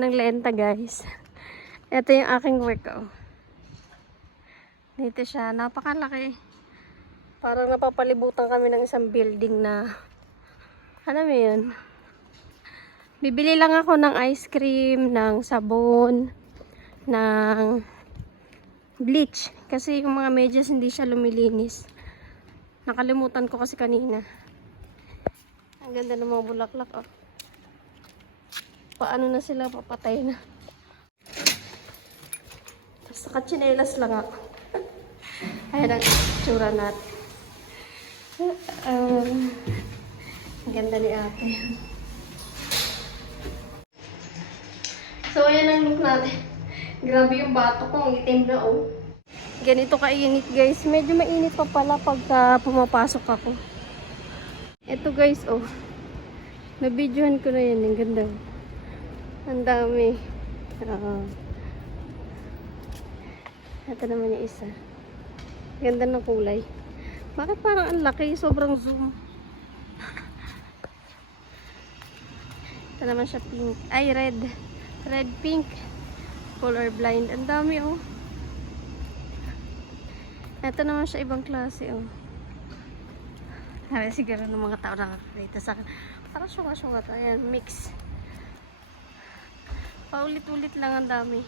ng lenta, guys. Ito yung aking work, oh. Dito siya. Napakalaki. Parang napapalibutan kami ng isang building na, ano mo yun? Bibili lang ako ng ice cream, ng sabon, ng bleach. Kasi yung mga medyas hindi siya lumilinis. Nakalimutan ko kasi kanina. Ang ganda ng mga bulaklak, oh. Paano na sila, papatay na. Tapos nakachinelas lang ako. Ayan ang tsura natin. Ang ganda ni ate. So, ayan ang look natin. Grabe yung bato ko, ang itim na, oh. Ganito kainit, guys. Medyo mainit pa pala pagka pumapasok ako. Ito, guys, oh. Nabidyohan ko na yan. Ang ganda. Ang dami. Ito naman yung isa. Ganda ng kulay. Bakit parang ang laki? Sobrang zoom. Ito naman siya pink. Ay, red. Red, pink. Color blind. Ang dami, oh. Ito naman siya ibang klase, oh. Sabi siguro ng mga tao nakakakita sa akin. Parang syunga-syunga to. Ayan, mix. Paulit-ulit lang ang dami.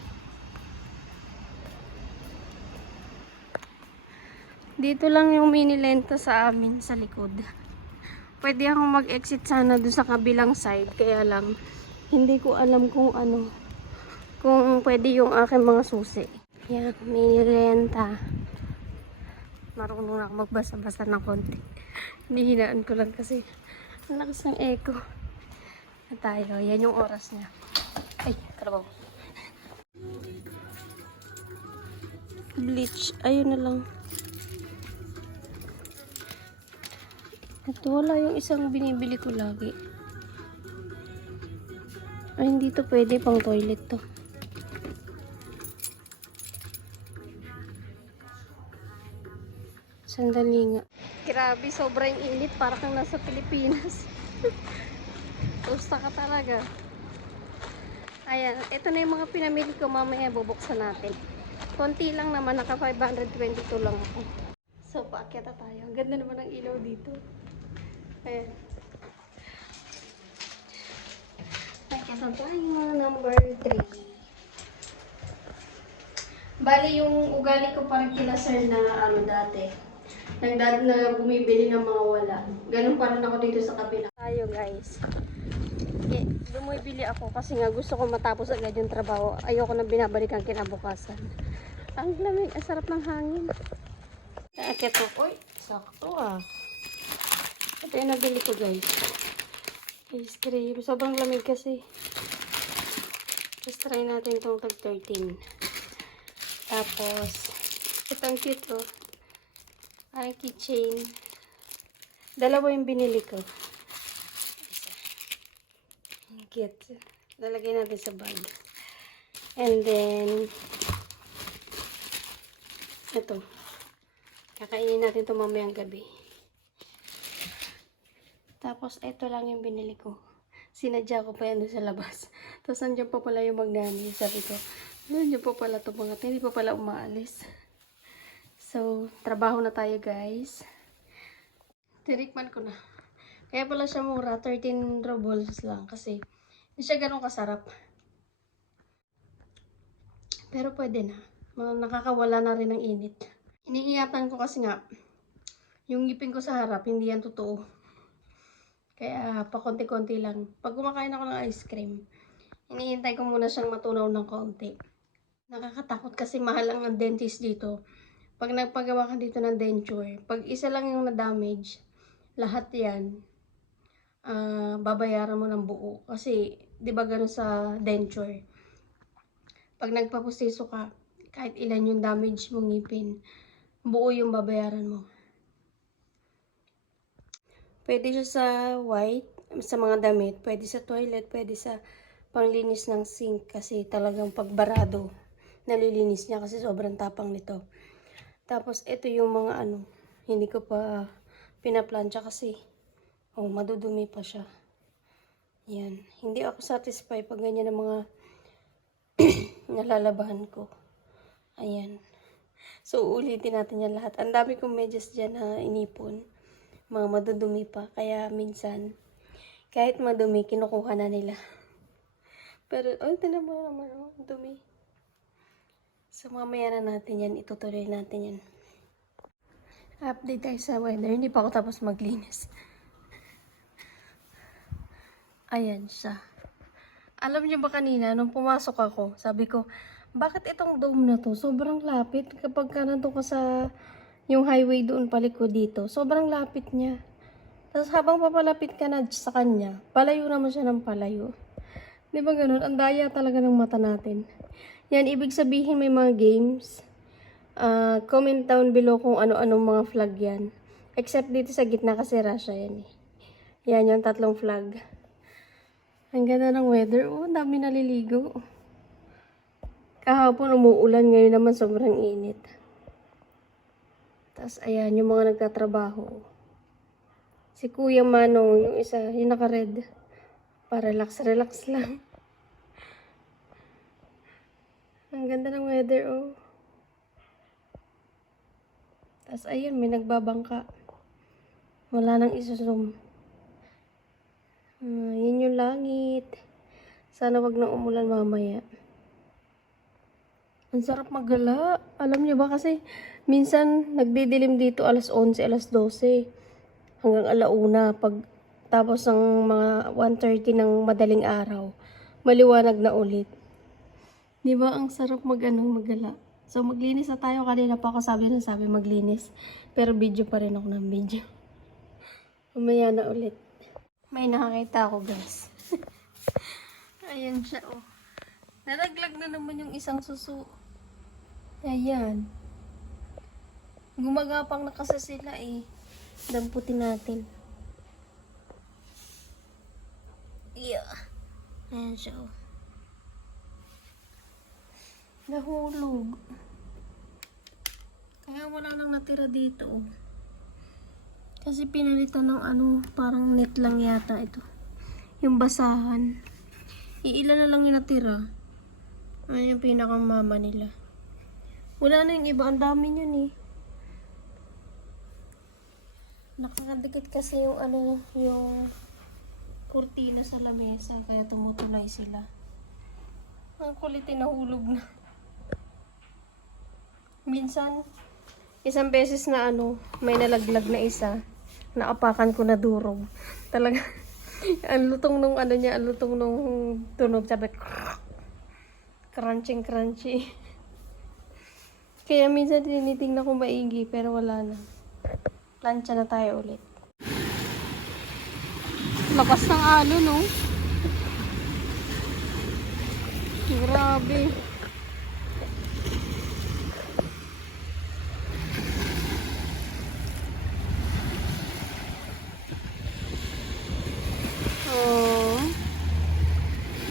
Dito lang yung mini lento sa amin sa likod. Pwede akong mag-exit sana doon sa kabilang side. Kaya lang, hindi ko alam kung ano. Kung pwede yung aking mga susi. Yan, mini renta. Marunong na ako magbasa-basa ng konti. Hinihinaan ko lang kasi ang lakas ng echo. Na tayo. Yan yung oras niya. Ay, karabaw. Bleach. Ayun na lang. Ito, wala yung isang binibili ko lagi. Ay, hindi to pwede pang toilet to. Sandali nga. Grabe, sobrang init. Para kang nasa Pilipinas. Tusta ka talaga. Ayan, ito na yung mga pinamili ko. Mamaya bubuksan natin. Konti lang naman. Naka 522 lang ako. So, paakyat na tayo. Ang ganda naman ng ilaw dito. Ayan. Paakyat na tayo. Number 3. Bali, yung ugali ko parang kila sir na ano dati. Na bumibili ng mga wala. Ganun pa rin ako dito sa kabila. Tayo, guys. Okay, bumibili ako kasi nga gusto ko matapos agad yung trabaho. Ayoko na binabalikan kinabukasan. Ang lamig. Ang sarap ng hangin. Ito po. Uy, sakto ah. Ito yung nabili ko, guys. Ice cream. Sobrang lamig kasi. Just try natin itong tag 13. Tapos, itong cute oh. Ang keychain. Dalawa yung binili ko. Ang cute. Lalagay natin sa bag. And then, ito. Kakainin natin ito mamayang gabi. Tapos, ito lang yung binili ko. Sinadya ko pa yan doon sa labas. Tapos, nandiyan pa pala yung magnani. Sabi ko, nandiyan pa pala ito mga hindi pa pala umaalis. So, trabaho na tayo, guys. Tinikman ko na. Kaya pala siya mura. 13 rubles lang. Kasi, hindi siya ganun kasarap. Pero pwede na. Nakakawala na rin ng init. Iniingatan ko kasi nga, yung ngipin ko sa harap, hindi yan totoo. Kaya, pakonti-konti lang. Pag kumakain ako ng ice cream, iniintay ko muna siyang matunaw ng konti. Nakakatakot kasi mahal ang dentist dito. Pag nagpagawa ka dito ng denture, pag isa lang yung na-damage, lahat yan, babayaran mo ng buo. Kasi, di ba ganun sa denture? Pag nagpapustiso ka, kahit ilan yung damage mong ngipin, buo yung babayaran mo. Pwede siya sa white, sa mga damit, pwede sa toilet, pwede sa panglinis ng sink, kasi talagang pagbarado, nalilinis niya kasi sobrang tapang nito. Tapos, ito yung mga hindi ko pa pinaplansya kasi, madudumi pa siya. Yan. Hindi ako satisfied pag ganyan ng mga Nalalabahan ko. Ayan. So, ulitin natin yan lahat. Ang dami kong medyas dyan na inipon. Mga madudumi pa. Kaya minsan, kahit madumi, kinukuha na nila. Pero, tinan mo naman, dumi. So, mamaya na natin yan. Itutuloy natin yan. Update tayo sa weather. Hindi pa ako tapos maglinis. Ayan siya. Alam niyo ba kanina, nung pumasok ako, sabi ko, bakit itong dome na to? Sobrang lapit. Kapag ka nandun ka sa yung highway doon palikod dito, sobrang lapit niya. Tapos habang papalapit ka na sa kanya, palayo naman siya ng palayo. Di ba ganun? Ang daya talaga ng mata natin. Yan, ibig sabihin may mga games. Comment down below kung ano-anong mga flag yan. Except dito sa gitna kasi Russia yan eh. Yan, yung 3 flag. Ang ganda ng weather. Ang dami naliligo. Kahapon umuulan, ngayon naman sobrang init. Tapos ayan, yung mga nagtatrabaho. Si Kuya Manong, yung isa, yung naka-red. Pa-relax lang. Ang ganda ng weather, oh. Tapos ayun, may nagbabangka. Wala nang isusum. Yun yung langit. Sana wag nang umulan mamaya. Ang sarap maggala. Alam niyo ba kasi minsan nagdidilim dito alas 11, alas 12 hanggang alauna pag tapos ng mga 1:30 ng madaling araw. Maliwanag na ulit. 'Di ba ang sarap maggala. So maglinis na tayo. Kanina pa ako sabi maglinis. Pero video pa rin ako ng video. Mamaya na ulit. May nakakita ako, guys. Ayan siya, oh. Nalaglag na naman yung isang suso. Ayan. Gumagapang na kasi sila, eh. Damputin natin. Yeah. Ayan siya, oh. Nahulog. Kaya wala nang natira dito, oh. Kasi pinalitan ng parang net lang yata ito. Yung basahan. Iilan na lang yung natira. Ano yung pinakamama nila. Wala na yung iba. Ang dami yun eh. Nakakadikit kasi yung yung kurtina sa lamesa. Kaya tumutulay sila. Ang kulit nahulog na. Minsan, isang beses na may nalaglag na isa. Naapakan ko na durog. Talaga, ang lutong nung niya, ang lutong nung tunog. Sabi, crunchy. Kaya minsan tinitingnan ko maigi, pero wala na. Plancha na tayo ulit. Lakas ng alon, no? Grabe.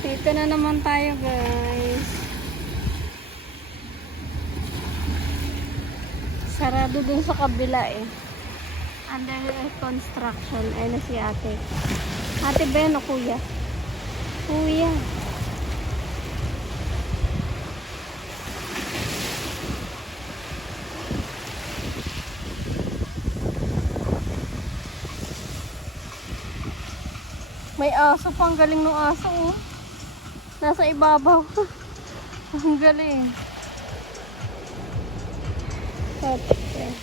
Dito na naman tayo, guys. Sarado dun sa kabila eh. Under construction. Ayun na si ate. Ate ba yun o kuya? Kuya. May aso pa. Ang galing ng aso, oh. Nasa ibabaw. Ang galing. Okay.